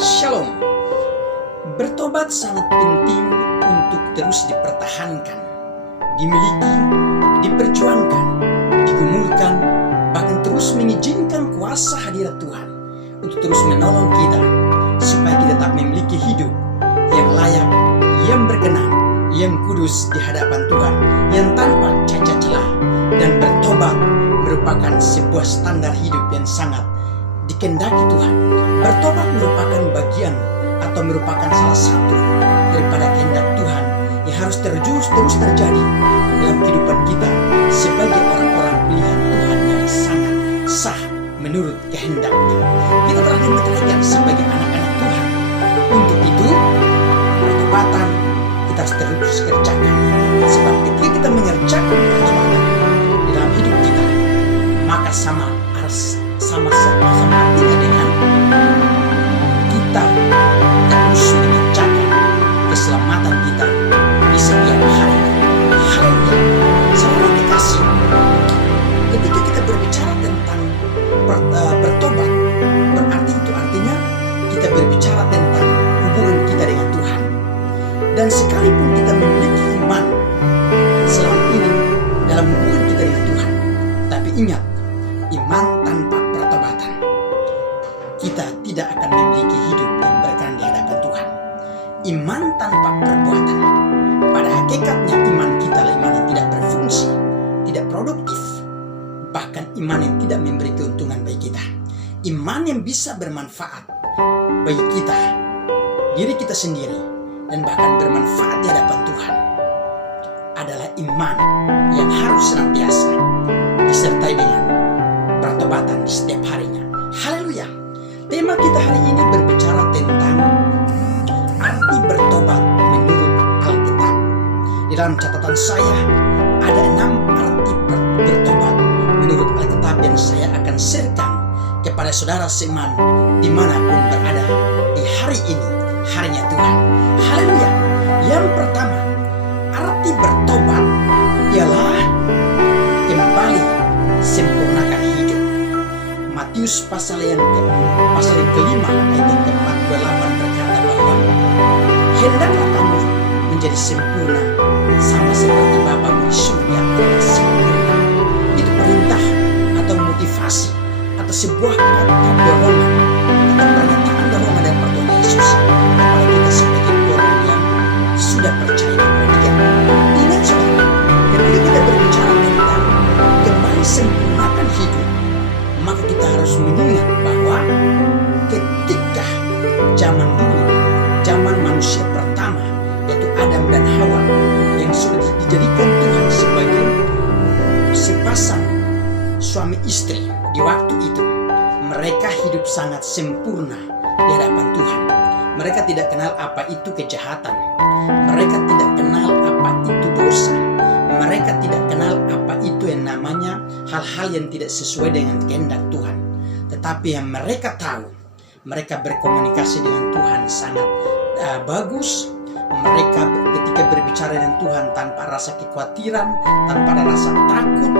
Shalom. Bertobat sangat penting untuk terus dipertahankan, dimiliki, diperjuangkan, digumulkan, bahkan terus mengizinkan kuasa hadirat Tuhan untuk terus menolong kita supaya kita tetap memiliki hidup yang layak, yang berkenan, yang kudus di hadapan Tuhan, yang tanpa cacat celah. Dan bertobat merupakan sebuah standar hidup yang sangat dikehendaki Tuhan. Bertobat merupakan bagian atau merupakan salah satu daripada kehendak Tuhan yang harus terus terjadi dalam kehidupan kita sebagai orang-orang pilihan Tuhan yang sangat sah menurut kehendaknya. Kita telah dimeteraikan sebagai anak-anak Tuhan. Untuk itu, pertobatan kita harus terus kerjakan. Sebab ketika kita mengerjakan pertobatan di dalam hidup kita, maka sama artinya dengan kita terus mengerjakan keselamatan kita di setiap hari. Haleluya. Saudara kekasih, ketika kita berbicara tentang bertobat, berarti itu artinya kita berbicara tentang hubungan kita dengan Tuhan. Dan sekalipun kita memiliki iman selama ini dalam hubungan kita dengan Tuhan, tapi ingat, iman tanpa pertobatan, kita tidak akan memiliki hidup yang berkenan di hadapan Tuhan. Iman tanpa perbuatan, pada hakikatnya iman kita adalah iman yang tidak berfungsi, tidak produktif, bahkan iman yang tidak memberi keuntungan bagi kita. Iman yang bisa bermanfaat bagi kita, diri kita sendiri, dan bahkan bermanfaat di hadapan Tuhan adalah iman yang harus senantiasa disertai dengan pertobatan di setiap harinya. Haleluya. Tema kita hari ini berbicara tentang arti bertobat menurut Alkitab. Di dalam catatan saya ada 6 arti bertobat menurut Alkitab yang saya akan sharekan kepada saudara seiman dimanapun berada di hari ini, harinya Tuhan. Haleluya. Yang pertama, arti bertobat ialah kembali sempurnakan hidup. Matius pasal yang kelima ayat yang ke-48 berkata bahwa hendaklah kamu menjadi sempurna sama seperti Bapamu di surga telah sempurna. Itu perintah atau motivasi atau sebuah kata dorongan atau pernyataan dorongan dari Tuhan Yesus kepada kita sebagai orang yang sudah percaya kepada Dia. Ingat saudara, ketika kita berbicara tentang kembali sempurnakan hidup, maka kita harus mengingat bahwa ketika zaman dulu, zaman manusia pertama, yaitu Adam dan Hawa, yang sudah dijadikan Tuhan sebagai sepasang suami istri di waktu itu, mereka hidup sangat sempurna di hadapan Tuhan. Mereka tidak kenal apa itu kejahatan. Mereka tidak kenal apa itu dosa. Mereka tidak kenal apa itu yang namanya hal-hal yang tidak sesuai dengan kehendak Tuhan. Tetapi yang mereka tahu, mereka berkomunikasi dengan Tuhan sangat bagus. Mereka ketika berbicara dengan Tuhan tanpa rasa kekhawatiran, tanpa ada rasa takut.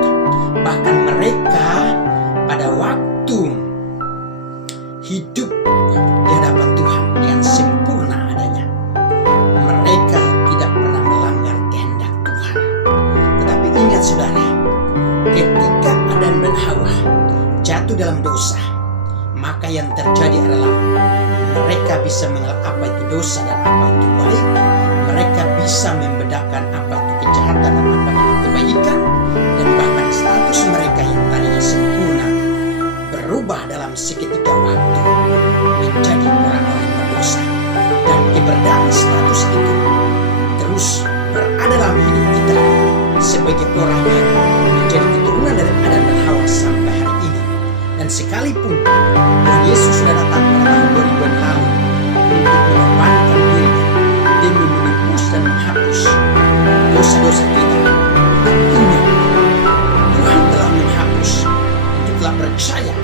Bahkan mereka pada waktu hidup di hadapan Tuhan dengan sempurna adanya, mereka tidak pernah melanggar kehendak Tuhan. Tetapi ingat saudara, ketika Adam dan Hawa jatuh dalam dosa, maka yang terjadi adalah mereka bisa mengenal apa itu dosa dan apa itu baik. Mereka bisa membedakan apa itu kejahatan dan apa itu kebaikan. Dan bahkan status mereka yang tadinya sempurna berubah dalam seketika waktu menjadi orang-orang berdosa. Dan keberadaan status itu terus berada dalam hidup kita sebagai orang yang menjadi keturunan dari Adam dan Hawa sampai hari ini. Dan sekalipun Tuhan Yesus sudah datang pada tahun 2000 yang lalu untuk mengorbankan dirinya demi menebus dan menghapus dosa-dosa kita, tapi ingat, Tuhan telah menghapus. Kita telah percaya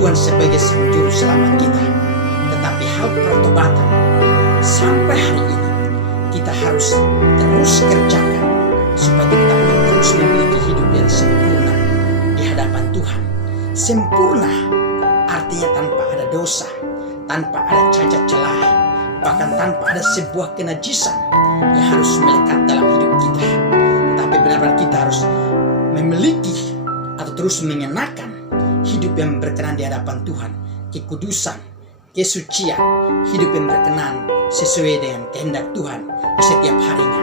Tuhan sebagai Sang Juru Selamat kita. Tetapi hal pertobatan sampai hari ini kita harus terus kerjakan supaya kita terus memiliki hidup yang sempurna di hadapan Tuhan. Sempurna artinya tanpa ada dosa, tanpa ada cacat celah, bahkan tanpa ada sebuah kenajisan yang harus melekat dalam hidup kita. Tetapi benar-benar kita harus memiliki atau terus mengenakan hidup yang berkenan di hadapan Tuhan, kekudusan, kesucian, hidup yang berkenan sesuai dengan kehendak Tuhan di setiap harinya.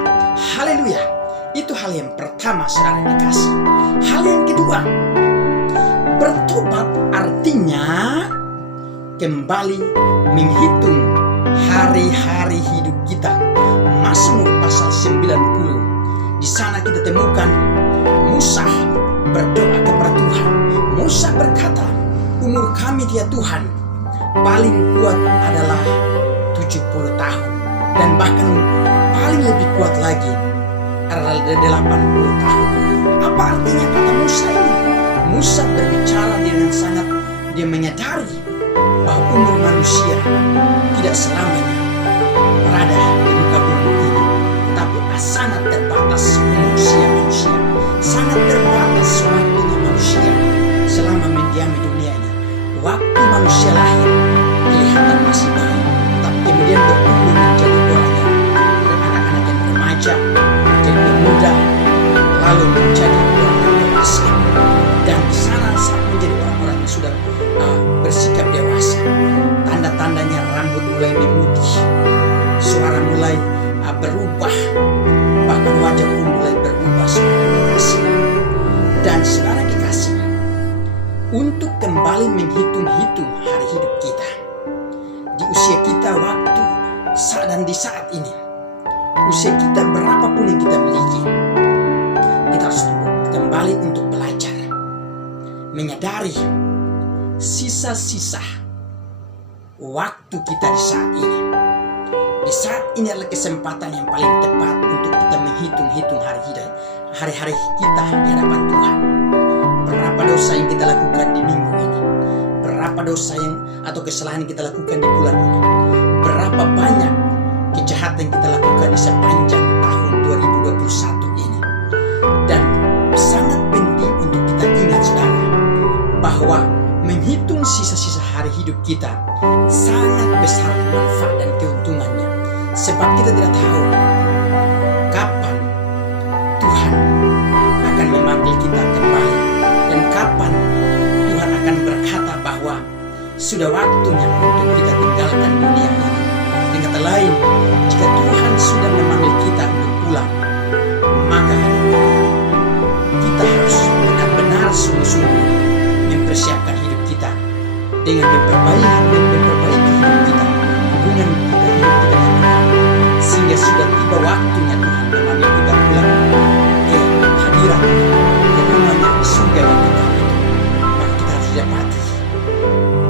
Haleluya. Itu hal yang pertama, saudara yang dikasih. Hal yang kedua, bertobat artinya kembali menghitung hari-hari hidup kita. Mazmur pasal 90. Di sana kita temukan Musa berdoa kepada Tuhan. Musa berkata, umur kami ya Tuhan paling kuat adalah 70 tahun. Dan bahkan paling lebih kuat lagi adalah 80 tahun. Apa artinya kata Musa ini? Musa berbicara dengan sangat, dia menyadari bahwa umur manusia tidak selamanya berada di muka bumi ini, tapi sangat terbatas manusia. Sangat terbatas waktunya manusia selama mendiami dunia ini. Waktu manusia lahir kelihatan masih baik, tapi kemudian bertumbuh menjadi orang dan anak-anak yang remaja, menjadi pemuda, lalu menjadi orang yang dewasa. Dan di sana saat menjadi orang-orang yang sudah bersikap dewasa, tanda-tandanya rambut mulai memutih, suara mulai berubah, bahkan wajah pun mulai berubah, saudara dikasih. Dan saudara dikasih, untuk kembali menghitung-hitung hari hidup kita di usia kita, waktu dan di saat ini, usia kita berapapun yang kita miliki, kita harus kembali untuk belajar, menyadari sisa-sisa waktu kita di saat ini. Di saat ini adalah kesempatan yang paling tepat untuk kita menghitung-hitung hari-hari kita di hadapan Tuhan. Berapa dosa yang kita lakukan di minggu ini? Berapa dosa atau kesalahan yang kita lakukan di bulan ini? Berapa banyak kejahatan yang kita lakukan di sepanjang tahun 2021 ini? Dan sangat penting untuk kita ingat, saudara, bahwa menghitung sisa-sisa hari hidup kita sangat besar manfaat dan keuntungannya. Sebab kita tidak tahu kapan Tuhan akan memanggil kita kembali, dan kapan Tuhan akan berkata bahwa sudah waktunya untuk kita tinggalkan dunia ini. Dengan kata lain, jika Tuhan sudah memanggil kita untuk pulang, maka kita harus benar-benar sungguh-sungguh mempersiapkan hidup kita dengan memperbaiki hidup kita, hubungan kita, hidup kita dengan Tuhan, sehingga sudah tiba waktunya Tuhan memanggil kita pulang ke hadirat, ke rumahnya di surga yang kita itu. Maka kita harus dapati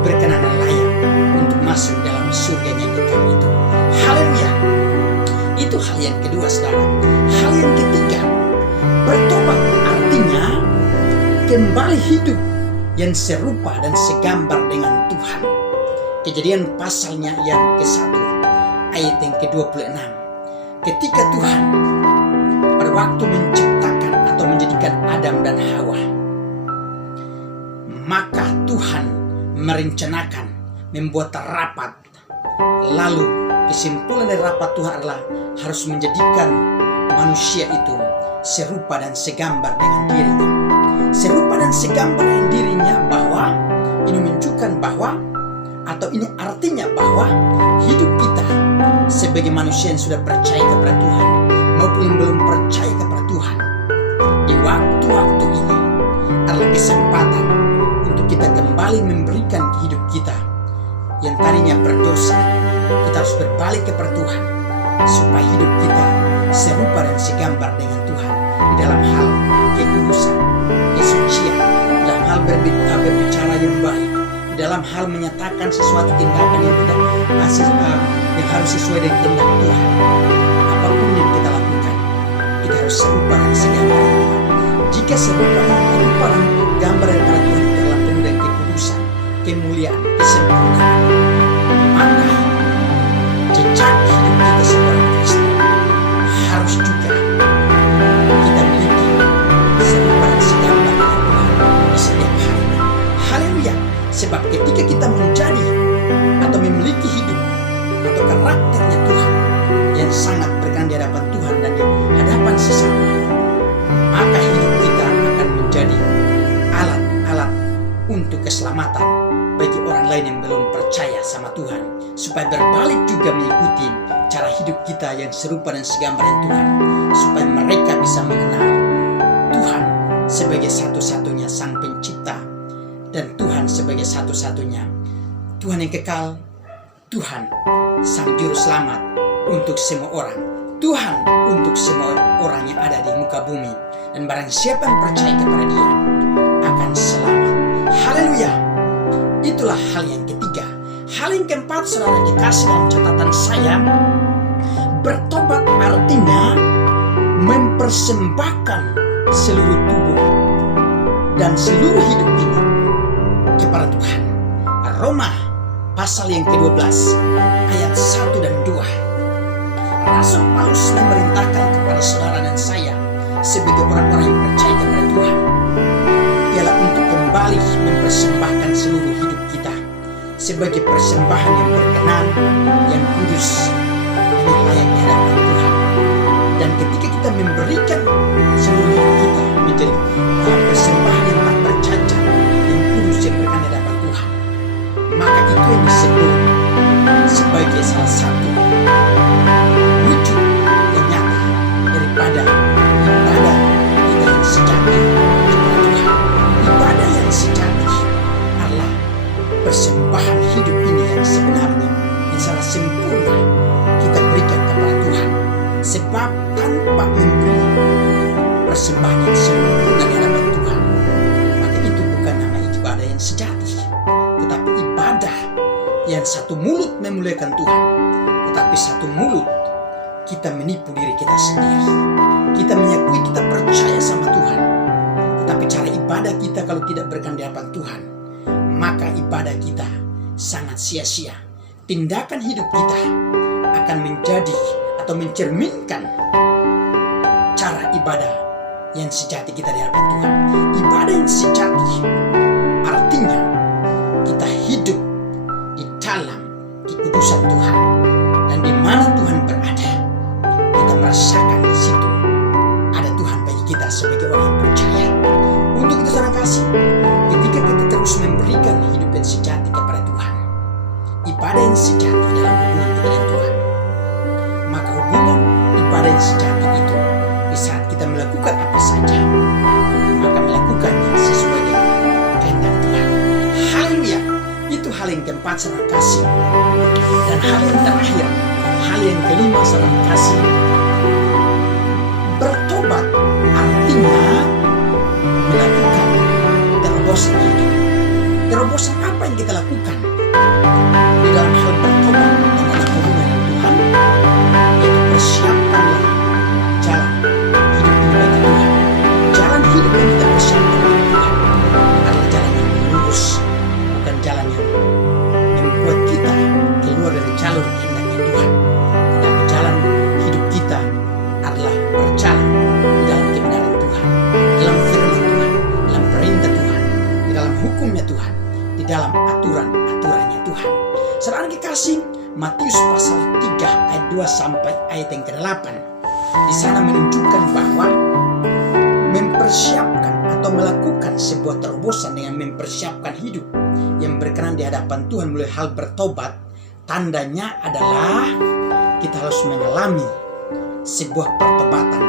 berkenan dan layak untuk masuk dalam surganya yang kekal itu. Haleluya. Itu hal yang kedua, saudara. Hal yang ketiga, bertobat artinya kembali hidup yang serupa dan segambar dengan Tuhan. Kejadian pasalnya yang ke-1 ayat yang ke-26. Ketika Tuhan pada waktu menciptakan atau menjadikan Adam dan Hawa, maka Tuhan merencanakan membuat rapat. Lalu kesimpulan dari rapat Tuhan adalah harus menjadikan manusia itu serupa dan segambar dengan dirinya. Serupa dan segambar dengan dirinya, bahwa ini menunjukkan bahwa, atau ini artinya bahwa hidup kita sebagai manusia yang sudah percaya kepada Tuhan maupun yang belum percaya kepada Tuhan di waktu-waktu ini adalah kesempatan untuk kita kembali memberikan hidup kita yang tadinya berdosa. Kita harus berbalik kepada Tuhan supaya hidup kita serupa dan segambar dengan Tuhan di dalam hal kekudusan, kesucian, dalam hal berbicara yang baik, di dalam hal menyatakan sesuatu tindakan yang tidak yang harus sesuai dengan kehendak Tuhan. Apapun yang kita lakukan, kita harus serupa dan segambar dengan Tuhan. Jika serupa dan gambar daripada Tuhan itu adalah penuh dengan kekudusan, kemuliaan, kesempurnaan, maka jejak hidup kita seorang Kristen harus juga kita miliki serupa dan segambar dengan Tuhan di setiap hari. Haleluya. Sebab ketika kita menjadi atau memiliki percaya sama Tuhan, supaya berbalik juga mengikuti cara hidup kita yang serupa dan segambar dengan Tuhan, supaya mereka bisa mengenal Tuhan sebagai satu-satunya Sang Pencipta, dan Tuhan sebagai satu-satunya Tuhan yang kekal, Tuhan Sang Juru Selamat untuk semua orang, Tuhan untuk semua orang yang ada di muka bumi. Dan barang siapa yang percaya kepada Dia akan selamat. Haleluya. Itulah hal yang ketiga. Hal yang keempat, saudara dikasih dalam catatan saya, bertobat artinya mempersembahkan seluruh tubuh dan seluruh hidup ini kepada Tuhan. Roma pasal yang ke-12 ayat 1 dan 2. Rasul Paulus memerintahkan kepada saudara dan saya sebagai orang-orang yang percaya kepada Tuhan, ialah untuk kembali mempersembahkan seluruh hidup kita sebagai persembahan yang berkenan, yang kudus, dan yang layak di hadapan Tuhan. Dan ketika kita memberikan seluruh hidup kita menjadi persembahan yang tak bercacat, yang kudus, yang berkenan di hadapan Tuhan, maka itu yang disebut sebagai salah satu wujud yang nyata daripada ibadah kita yang sejati kepada Tuhan. Ibadah yang sejati adalah persembahan hidup ini yang sebenarnya, yang secara sempurna kita berikan kepada Tuhan. Sebab tanpa memberi persembahan yang sempurna di hadapan Tuhan, maka itu bukan namanya ibadah yang sejati, tetapi ibadah yang satu mulut memuliakan Tuhan, tetapi satu mulut kita menipu diri kita sendiri. Kita mengakui kita percaya sama Tuhan, tetapi cara ibadah kita kalau tidak berkenan di hadapan Tuhan, maka ibadah kita sangat sia-sia. Tindakan hidup kita akan menjadi atau mencerminkan cara ibadah yang sejati kita di hadapan Tuhan. Ibadah yang sejati artinya kita hidup di dalam kekudusan Tuhan, dan di mana Tuhan berada, kita merasakan di situ ada Tuhan bagi kita sebagai orang yang percaya. Untuk itu saudara kasih, ketika kita terus memberikan hidup yang sejati kepada Tuhan, ibadah yang sejati dalam hubungan kita dengan Tuhan, maka hubungan ibadah yang sejati itu di saat kita melakukan apa saja, maka melakukannya sesuai dengan kehendak Tuhan. Haleluya. Itu hal yang keempat saudara kasih. Dan hal yang terakhir, hal yang kelima saudara kasih, bertobat artinya melakukan terobosan hidup. Terobosan apa yang kita lakukan di dalam hal bertobat dan dalam hubungan dengan Tuhan? Yaitu persiapkanlah jalan hidup ini bagi Tuhan. Jalan hidup yang kita persiapkan bagi Tuhan adalah jalan yang lurus, bukan jalan yang membuat kita keluar dari jalur kehendaknya Tuhan. Tetapi jalan hidup kita adalah berjalan di dalam kebenaran Tuhan, dalam firman Tuhan, dalam perintah Tuhan, di dalam hukumnya Tuhan, di dalam aturan-aturannya Tuhan. Saudara kekasih, Matius pasal 3 ayat 2 sampai ayat yang ke-8. Di sana menunjukkan bahwa mempersiapkan atau melakukan sebuah terobosan dengan mempersiapkan hidup yang berkenan di hadapan Tuhan melalui hal bertobat, tandanya adalah kita harus mengalami sebuah pertobatan,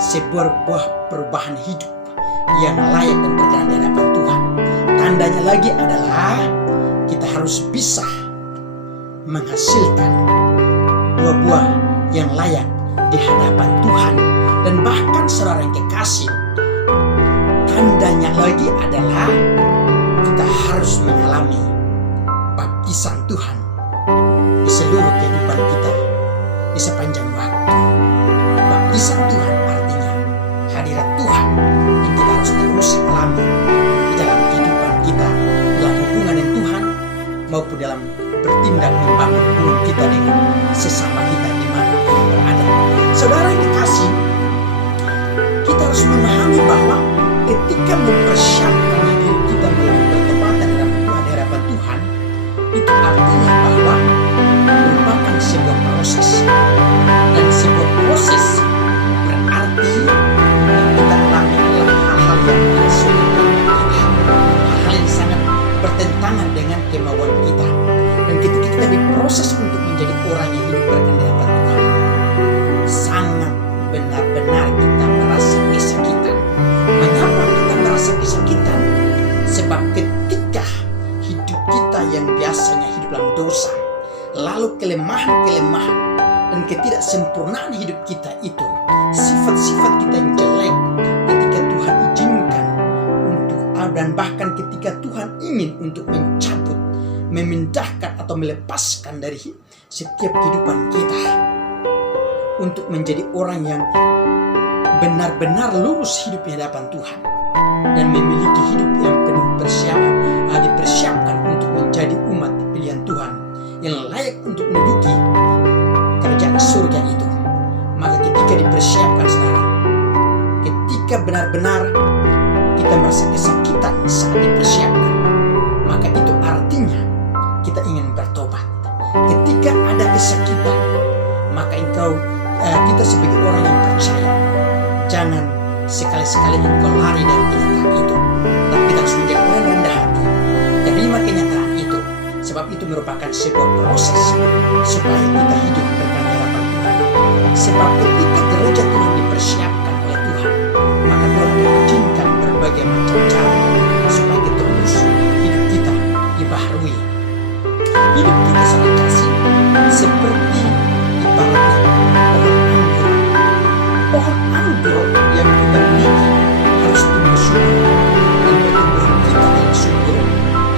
sebuah perubahan hidup yang layak dan berkenan di hadapan Tuhan. Tandanya lagi adalah kita harus bisa menghasilkan buah-buah yang layak di hadapan Tuhan. Dan bahkan saudara yang kekasih, tandanya lagi adalah kita harus mengalami baptisan Tuhan di seluruh kehidupan kita di sepanjang waktu. Baptisan Tuhan artinya hadirat Tuhan yang kita harus terus alami di dalam kehidupan kita, dalam hubungan dengan Tuhan, maupun dalam bertindak membangun hubungan kita dengan sesama kita di mana kita berada. Saudara yang kekasih, kita harus memahami bahwa ketika mempersiapkan hidup kita melalui pertobatan dalam hadapan Tuhan, itu artinya bahwa merupakan sebuah proses. Dan sebuah proses berarti yang kita alami adalah hal-hal yang tidak sesuai dengan kita, hal-hal yang sangat bertentangan dengan kemauan kita. Dan proses untuk menjadi orang yang hidup berkenan di hadapan Tuhan, sangat benar-benar kita merasa kesakitan. Mengapa kita merasa kesakitan? Sebab ketika hidup kita yang biasanya hidup dalam dosa, lalu kelemahan-kelemahan dan ketidaksempurnaan hidup kita itu, sifat-sifat kita yang jelek, ketika Tuhan izinkan untuk, dan bahkan ketika Tuhan ingin untuk mencabut, memindahkan atau melepaskan dari setiap kehidupan kita untuk menjadi orang yang benar-benar lurus hidup di hadapan Tuhan dan memiliki hidup yang penuh dipersiapkan untuk menjadi umat pilihan Tuhan yang layak untuk menduduki kerajaan surga itu. Maka ketika dipersiapkan, saudara, ketika benar-benar kita merasa kesakitan saat dipersiapkan, maka itu artinya kita ingin bertobat. Ketika ada kesakitan, maka kita sebagai orang yang percaya, jangan sekali-sekali engkau lari dari kenyataan itu, tapi kita harus menjadi orang yang rendah hati, terima kenyataan itu, sebab itu merupakan sebuah proses supaya kita hidup berkenan di hadapan Tuhan. Sebab ketika gereja Tuhan dipersiapkan oleh Tuhan, maka Tuhan mengizinkan berbagai macam cara supaya kita terus hidup kita dibaharui. Hidup kita sangat kasih seperti ibaratnya pohon anggur yang kita miliki harus tumbuh subur, dan pertumbuhan kita yang subur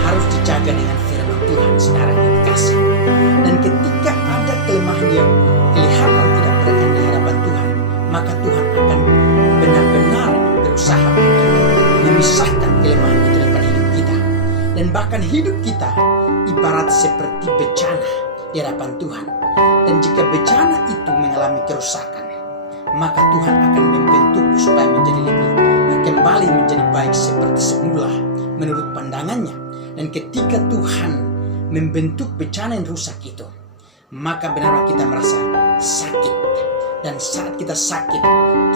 harus dijaga dengan firman Tuhan, saudara yang dikasih. Dan ketika ada kelemahan yang kelihatan tidak berkenan di hadapan Tuhan, maka Tuhan akan benar-benar berusaha untuk memisahkan kelemahan itu daripada hidup kita. Dan bahkan hidup kita ibarat seperti bencana di hadapan Tuhan. Dan jika bencana itu mengalami kerusakan, maka Tuhan akan membentuk supaya menjadi kembali menjadi baik seperti semula menurut pandangannya. Dan ketika Tuhan membentuk bencana yang rusak itu, maka benar-benar kita merasa sakit. Dan saat kita sakit,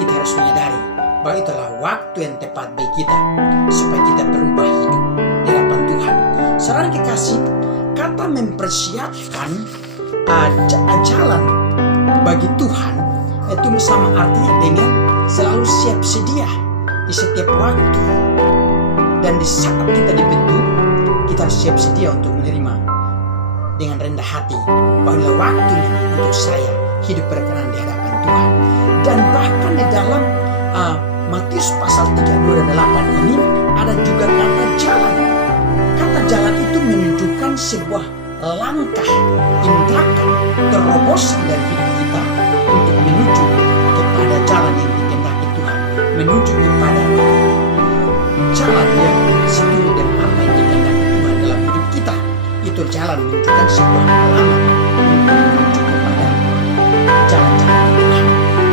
kita harus menyadari bahwa itulah waktu yang tepat bagi kita supaya kita berubah hidup di hadapan Tuhan. Saudara kekasih, kata mempersiapkan jalan bagi Tuhan itu sama artinya dengan selalu siap sedia di setiap waktu. Dan di saat kita dibentuk, kita harus siap sedia untuk menerima dengan rendah hati bahwa waktunya untuk saya hidup berkenan di hadapan Tuhan. Dan bahkan di dalam Matius pasal 32 dan 8 ini ada juga kata jalan. Kata jalan itu menunjukkan sebuah langkah, tindakan, terobosan dari hidup kita untuk menuju kepada jalan yang dikehendaki Tuhan, menuju kepada jalan yang setuju dengan apa yang dikehendaki Tuhan dalam hidup kita. Itu jalan menunjukkan sebuah alamat untuk menuju kepada jalan-jalan Tuhan.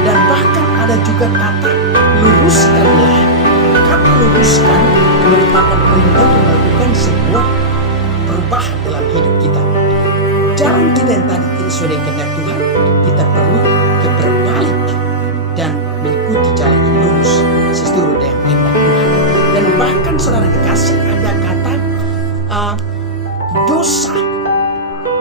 Dan bahkan ada juga kata luruskanlah. Kata luruskan merupakan perintah untuk melakukan sebuah perubahan dalam hidup kita. Jalan kita yang tadi tidak sesuai dengan kehendak Tuhan, kita perlu berbalik dan mengikuti jalan yang lurus sesuai dengan kehendak Tuhan. Dan bahkan saudara kekasih, ada kata dosa.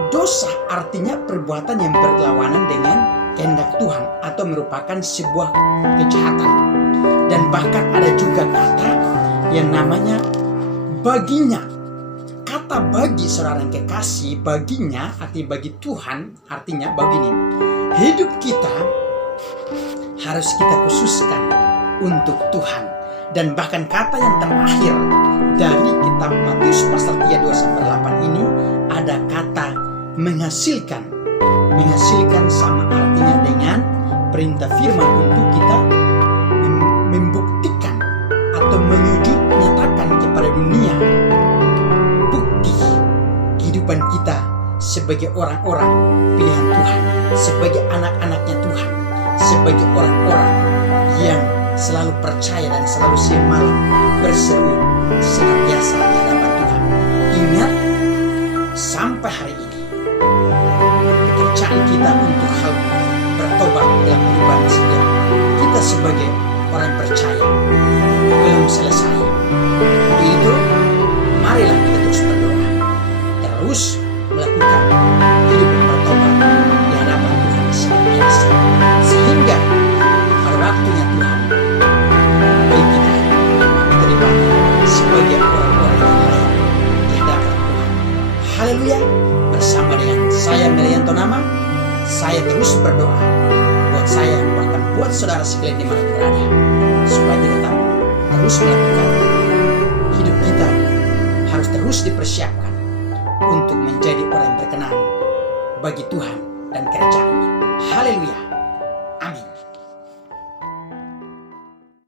Dosa artinya perbuatan yang berlawanan dengan kehendak Tuhan atau merupakan sebuah kejahatan. Dan bahkan ada juga kata yang namanya baginya. Kata bagi, saudara yang kekasih, baginya artinya bagi Tuhan, artinya begini, hidup kita harus kita khususkan untuk Tuhan. Dan bahkan kata yang terakhir dari kitab Matius pasal 32-8 ini ada kata menghasilkan. Menghasilkan sama artinya dengan perintah firman untuk kita membuktikan atau menyatakan kepada dunia bukti kehidupan kita sebagai orang-orang pilihan Tuhan, sebagai anak-anaknya Tuhan, sebagai orang-orang yang selalu percaya dan selalu siang malam berseru senantiasa di hadapan Tuhan. Ingat, sampai hari ini pekerjaan kita untuk hal bertobat dalam kehidupan setiap kita sebagai orang percaya belum selesai. Untuk itu, marilah kita terus berdoa, terus melakukan hidup nama, saya terus berdoa buat saya, bahkan buat saudara sekalian di mana berada, supaya kita tahu terus melakukan hidup kita harus terus dipersiapkan untuk menjadi orang yang berkenan bagi Tuhan dan kerajaan-Nya. Haleluya.